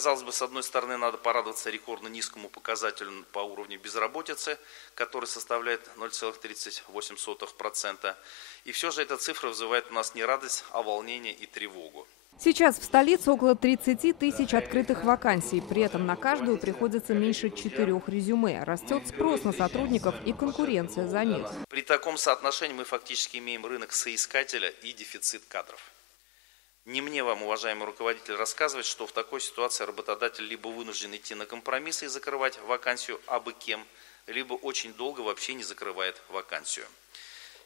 Казалось бы, с одной стороны, надо порадоваться рекордно низкому показателю по уровню безработицы, который составляет 0,38%. И все же эта цифра вызывает у нас не радость, а волнение и тревогу. Сейчас в столице около 30 тысяч открытых вакансий. При этом на каждую приходится меньше 4 резюме. Растет спрос на сотрудников и конкуренция за них. При таком соотношении мы фактически имеем рынок соискателя и дефицит кадров. Не мне вам, уважаемый руководитель, рассказывать, что в такой ситуации работодатель либо вынужден идти на компромиссы и закрывать вакансию абы кем, либо очень долго вообще не закрывает вакансию.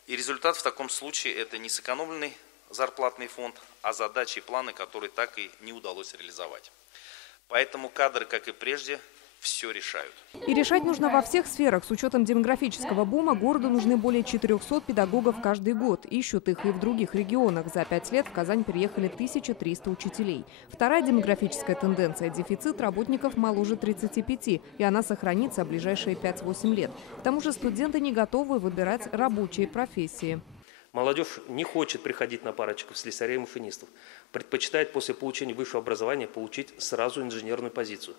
И результат в таком случае – это не сэкономленный зарплатный фонд, а задачи и планы, которые так и не удалось реализовать. Поэтому кадры, как и прежде, все решают. И решать нужно во всех сферах. С учетом демографического бума городу нужны более 400 педагогов каждый год. Ищут их и в других регионах. За 5 лет в Казань переехали 1300 учителей. Вторая демографическая тенденция – дефицит работников моложе 35. И она сохранится в ближайшие 5-8 лет. К тому же студенты не готовы выбирать рабочие профессии. Молодежь не хочет приходить на парочку слесарей и мафинистов. Предпочитает после получения высшего образования получить сразу инженерную позицию.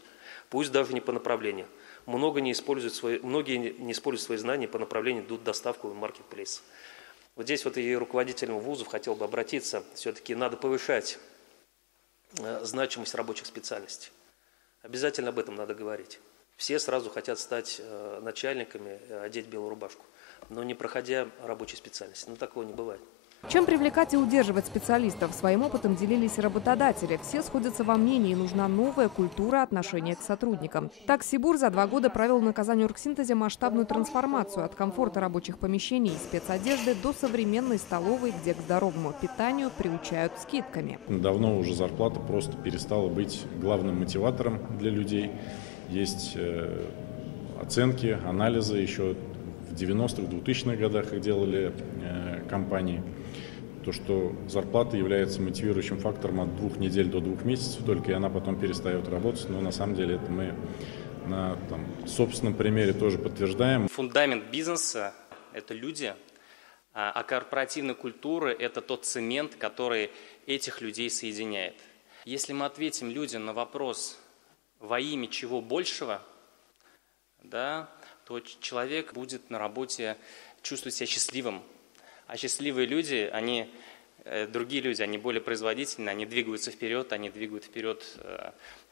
Пусть даже не по направлению. Многие не используют свои знания по направлению доставку в маркетплейс. Вот здесь вот и руководителям вузов хотел бы обратиться. Все-таки надо повышать значимость рабочих специальностей. Обязательно об этом надо говорить. Все сразу хотят стать начальниками, одеть белую рубашку, но не проходя рабочей специальности. Но такого не бывает. Чем привлекать и удерживать специалистов? Своим опытом делились работодатели. Все сходятся во мнении, нужна новая культура отношения к сотрудникам. Так, Сибур за 2 года провел на Казань-Оргсинтезе масштабную трансформацию от комфорта рабочих помещений и спецодежды до современной столовой, где к здоровому питанию приучают скидками. Давно уже зарплата просто перестала быть главным мотиватором для людей. Есть оценки, анализы еще в 90-х, 2000-х годах их делали компании. То, что зарплата является мотивирующим фактором от 2 недель до 2 месяцев только, и она потом перестает работать. Но на самом деле это мы на собственном примере тоже подтверждаем. Фундамент бизнеса – это люди, а корпоративная культура – это тот цемент, который этих людей соединяет. Если мы ответим людям на вопрос во имя чего большего, да, то человек будет на работе чувствовать себя счастливым. А счастливые люди, другие люди, они более производительны, они двигаются вперед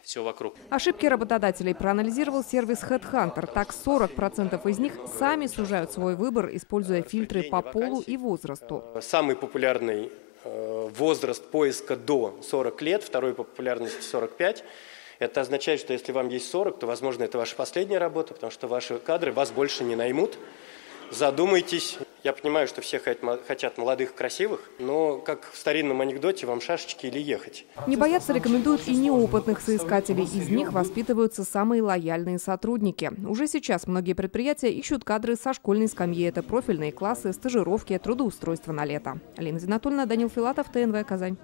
все вокруг. Ошибки работодателей проанализировал сервис HeadHunter. Так, 40% из них сами сужают свой выбор, используя фильтры по полу и возрасту. Самый популярный возраст поиска до 40 лет, второй по популярности 45. Это означает, что если вам есть 40, то, возможно, это ваша последняя работа, потому что ваши кадры вас больше не наймут. Задумайтесь. Я понимаю, что все хотят молодых, красивых, но, как в старинном анекдоте, вам шашечки или ехать. Не бояться рекомендуют и неопытных соискателей. Из них воспитываются самые лояльные сотрудники. Уже сейчас многие предприятия ищут кадры со школьной скамьи. Это профильные классы, стажировки, трудоустройство на лето. Алина Зинатульна, Данил Филатов, ТНВ, Казань.